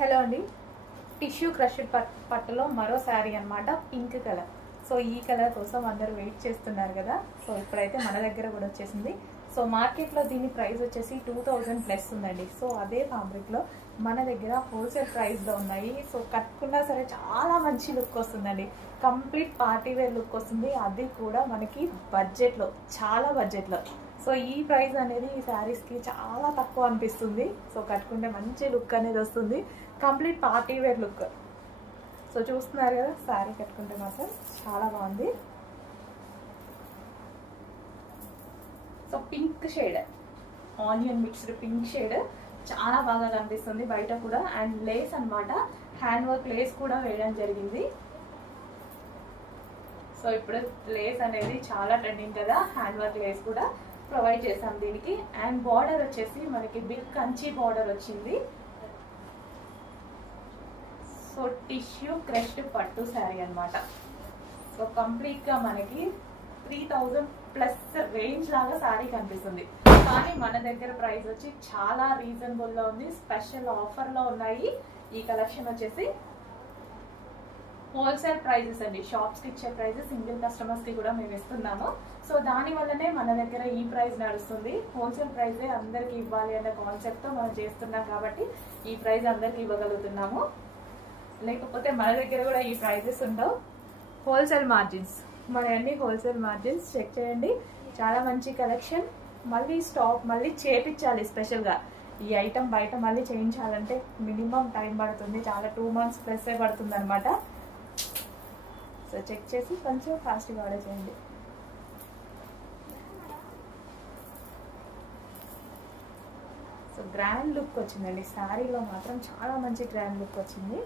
Hello అండి, tissue crushed పట్టులో మరో శారీ అనమాట, పింక్ కలర్. సో ఈ కలర్ కోసం అందరూ వెయిట్ చేస్తున్నారు కదా. సో ఇప్పుడైతే మన దగ్గర కూడా వచ్చేసింది. సో మార్కెట్లో దీని ప్రైస్ వచ్చేసి 2000 ప్లస్ ఉందండి. సో అదే ఫ్యాబ్రిక్లో మన దగ్గర హోల్సేల్ ప్రైస్లో ఉన్నాయి. సో కట్టుకున్నా సరే చాలా మంచి లుక్ వస్తుందండి, కంప్లీట్ పార్టీ వేర్ లుక్ వస్తుంది. అది కూడా మనకి బడ్జెట్లో, చాలా బడ్జెట్లో. సో ఈ ప్రైస్ అనేది ఈ శారీస్కి చాలా తక్కువ అనిపిస్తుంది. సో కట్టుకుంటే మంచి లుక్ అనేది వస్తుంది, complete party wear look. So చూస్తున్నారు కదా, శారీ కట్టుకుంటే మాత్రం చాలా బాగుంది. So pink shade, onion mixed pink shade చాలా బాగా కనిపిస్తుంది బయట కూడా. అండ్ లేస్ అన్నమాట, హ్యాండ్ వర్క్ లేస్ కూడా వేయడం జరిగింది. సో ఇప్పుడు లేస్ అనేది చాలా ట్రెండింగ్ కదా, హ్యాండ్ వర్క్ లేస్ కూడా ప్రొవైడ్ చేసాం దీనికి. అండ్ బార్డర్ వచ్చేసి మనకి బిగ్ కంచి బార్డర్ వచ్చింది. సో టిష్యూ క్రష్డ్ పట్టు శారీ అనమాట. సో కంప్లీట్ గా మనకి 3000 ప్లస్ రేంజ్ లాగా శారీ కనిపిస్తుంది. కానీ మన దగ్గర ప్రైస్ వచ్చి చాలా రీజనబుల్ లో ఉంది, స్పెషల్ ఆఫర్ లో ఉన్నాయి. ఈ కలెక్షన్ వచ్చేసి హోల్సేల్ ప్రైజెస్ అండి, షాప్స్ కి ఇచ్చే ప్రైజెస్ సింగిల్ కస్టమర్స్ కి కూడా మేము ఇస్తున్నాము. సో దాని వల్లనే మన దగ్గర ఈ ప్రైస్ నడుస్తుంది. హోల్సేల్ ప్రైజే అందరికి ఇవ్వాలి అనే కాన్సెప్ట్ తో మనం చేస్తున్నాం కాబట్టి ఈ ప్రైస్ అందరికి ఇవ్వగలుగుతున్నాము. లేకపోతే మన దగ్గర కూడా ఈ ప్రైజెస్ ఉండవు. హోల్సేల్ మార్జిన్స్, మన అన్ని హోల్సేల్ మార్జిన్స్ చెక్ చేయండి. చాలా మంచి కలెక్షన్. మళ్ళీ స్టాక్ మళ్ళీ చేపించాలి స్పెషల్గా. ఈ ఐటమ్ బయట మళ్ళీ చేయించాలంటే మినిమం టైం పడుతుంది, చాలా 2 months ప్లస్ పడుతుంది అనమాట. సో చెక్ చేసి కొంచెం ఫాస్ట్గా ఆర్డర్ చేయండి. సో గ్రాండ్ లుక్ వచ్చిందండి శారీలో మాత్రం, చాలా మంచి గ్రాండ్ లుక్ వచ్చింది.